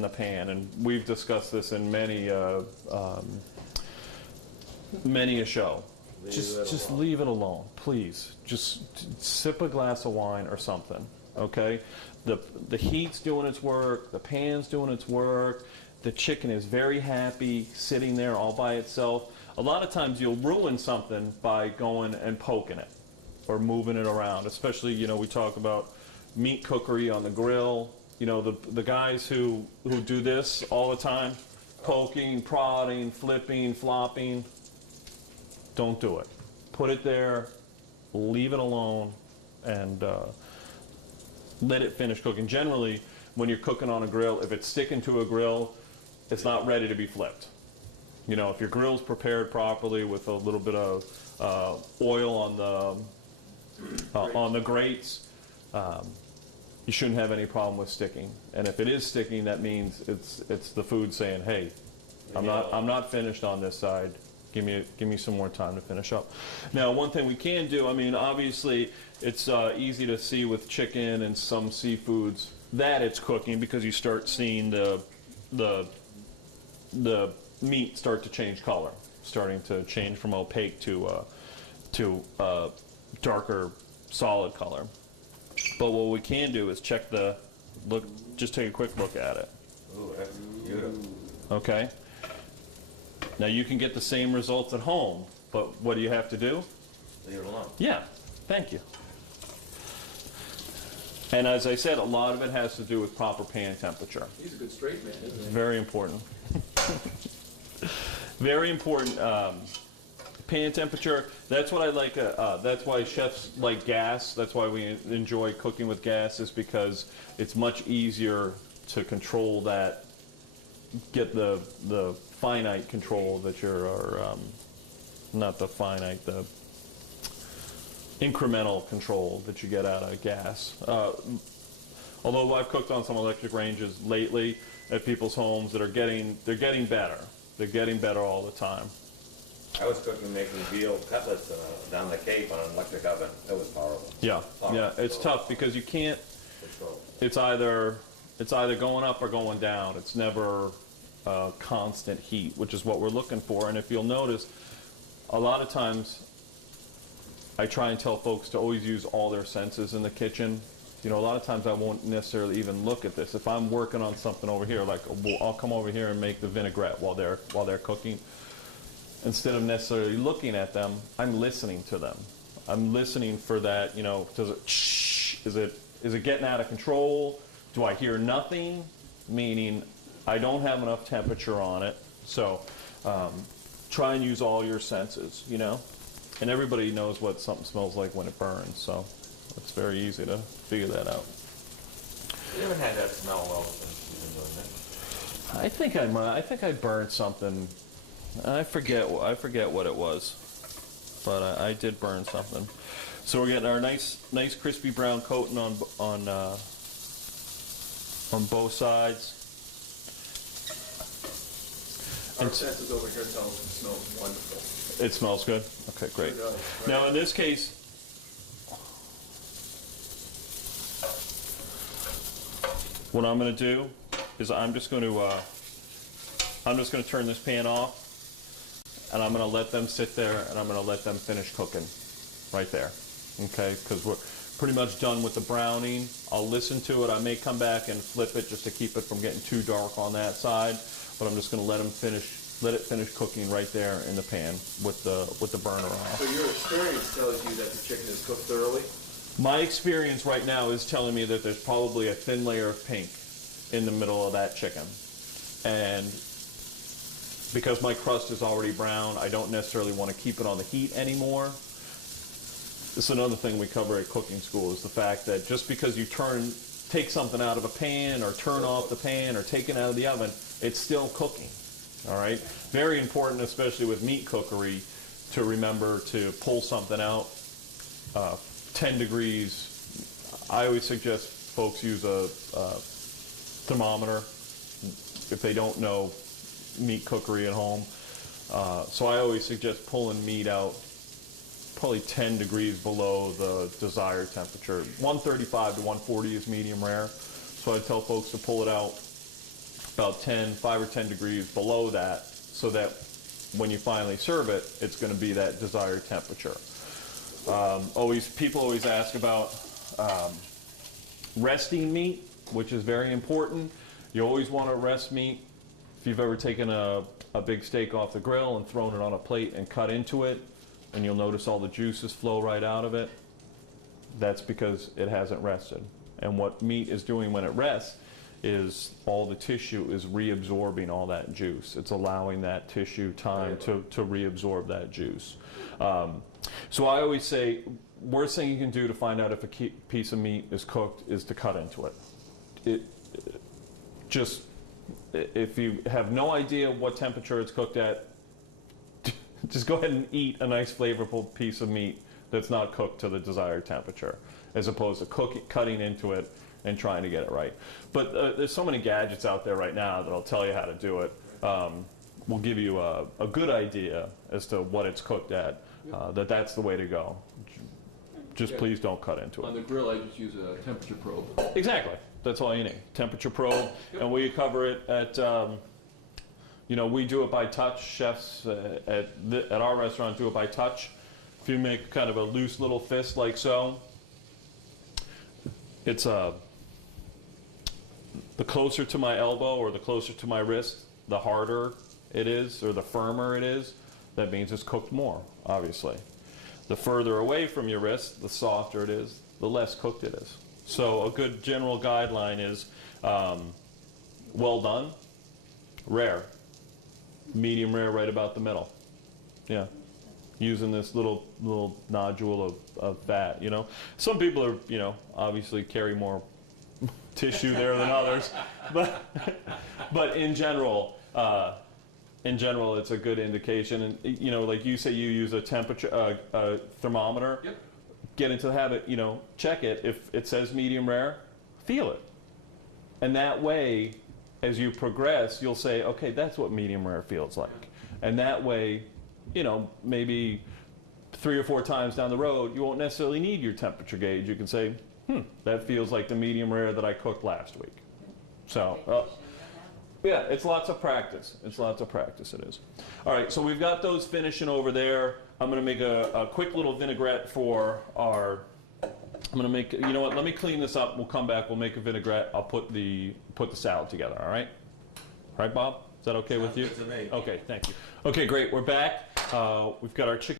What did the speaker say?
in the pan, and we've discussed this in many a show. Just leave it alone, please. Just sip a glass of wine or something, okay? The heat's doing its work, the pan's doing its work, the chicken is very happy sitting there all by itself. A lot of times you'll ruin something by going and poking it or moving it around, especially, you know, we talk about meat cookery on the grill. You know, the guys who do this all the time, poking, prodding, flipping, flopping, don't do it. Put it there, leave it alone, and let it finish cooking. Generally, when you're cooking on a grill, if it's sticking to a grill, it's not ready to be flipped. You know, if your grill's prepared properly with a little bit of oil on the grates, you shouldn't have any problem with sticking. And if it is sticking, that means it's the food saying, "Hey, I'm not finished on this side. Give me some more time to finish up." Now, one thing we can do, I mean, obviously, it's easy to see with chicken and some seafoods that it's cooking because you start seeing the meat start to change color, starting to change from opaque to darker solid color. But what we can do is check just take a quick look at it. Ooh, that's beautiful. Okay? Now you can get the same results at home, but what do you have to do? Leave it alone. Yeah, thank you. And as I said, a lot of it has to do with proper pan temperature. He's a good straight man, isn't he? Very important. Very important. Pan temperature, that's what I like, that's why chefs like gas, that's why we enjoy cooking with gas, is because it's much easier to control that, get the finite control that not the finite, the incremental control that you get out of gas. Although I've cooked on some electric ranges lately at people's homes they're getting better. They're getting better all the time. I was making veal cutlets down the Cape on an electric oven. That was horrible. Yeah, yeah, it's tough because you can't. It's either going up or going down. It's never constant heat, which is what we're looking for. And if you'll notice, a lot of times I try and tell folks to always use all their senses in the kitchen. You know, a lot of times I won't necessarily even look at this. If I'm working on something over here, like I'll come over here and make the vinaigrette while they're cooking. Instead of necessarily looking at them, I'm listening to them. I'm listening for that, you know, is it getting out of control? Do I hear nothing? Meaning I don't have enough temperature on it. So try and use all your senses, you know. And everybody knows what something smells like when it burns, so it's very easy to figure that out. You haven't had that smell well since you've been doing that. I think I burned something. I forget what it was, but I did burn something. So we're getting our nice crispy brown coating on both sides. Our senses over here tell us it smells wonderful. It smells good? Okay, great. It does, right? Now in this case, what I'm going to do is I'm just going to turn this pan off, and I'm going to let them sit there, and I'm going to let them finish cooking right there. Okay, because we're pretty much done with the browning. I'll listen to it. I may come back and flip it just to keep it from getting too dark on that side, but I'm just going to let it finish cooking right there in the pan with the burner off. So your experience tells you that the chicken is cooked thoroughly? My experience right now is telling me that there's probably a thin layer of pink in the middle of that chicken. And because my crust is already brown, I don't necessarily want to keep it on the heat anymore. This is another thing we cover at cooking school, is the fact that just because you take something out of a pan or turn off the pan or take it out of the oven, it's still cooking. All right? Very important, especially with meat cookery, to remember to pull something out 10 degrees. I always suggest folks use a thermometer if they don't know meat cookery at home. So I always suggest pulling meat out probably 10 degrees below the desired temperature. 135 to 140 is medium rare. So I tell folks to pull it out about 5 or 10 degrees below that, so that when you finally serve it, it's going to be that desired temperature. People always ask about resting meat, which is very important. You always want to rest meat. If you've ever taken a big steak off the grill and thrown it on a plate and cut into it, and you'll notice all the juices flow right out of it, that's because it hasn't rested. And what meat is doing when it rests is all the tissue is reabsorbing all that juice. It's allowing that tissue time to reabsorb that juice. So I always say, worst thing you can do to find out if a piece of meat is cooked is to cut into it. If you have no idea what temperature it's cooked at, just go ahead and eat a nice flavorful piece of meat that's not cooked to the desired temperature, as opposed to cutting into it and trying to get it right. But there's so many gadgets out there right now that'll tell you how to do it. Will give you a good idea as to what it's cooked at, that's the way to go. Just please don't cut into it. On the grill, I just use a temperature probe. Exactly. That's all you need. Temperature probe, and we cover it at, we do it by touch. Chefs at our restaurant do it by touch. If you make kind of a loose little fist like so, it's the closer to my elbow or the closer to my wrist, the harder it is, or the firmer it is. That means it's cooked more, obviously. The further away from your wrist, the softer it is, the less cooked it is. So a good general guideline is well done, rare, medium rare, right about the middle. Yeah, using this little nodule of fat. Some people are obviously carry more tissue there than others, but in general. It's a good indication, and like you say, you use a temperature thermometer. Yep. Get into the habit, check it. If it says medium rare, feel it, and that way, as you progress, you'll say, okay, that's what medium rare feels like, and that way, maybe 3 or 4 times down the road, you won't necessarily need your temperature gauge. You can say, that feels like the medium rare that I cooked last week. So. Yeah, it's lots of practice. It is. All right, so we've got those finishing over there. I'm going to make a quick little vinaigrette for our, let me clean this up. We'll come back, we'll make a vinaigrette. I'll put the salad together, all right? All right, Bob? Is that okay with you? Sounds good to me. Okay, thank you. Okay, great, we're back. We've got our chicken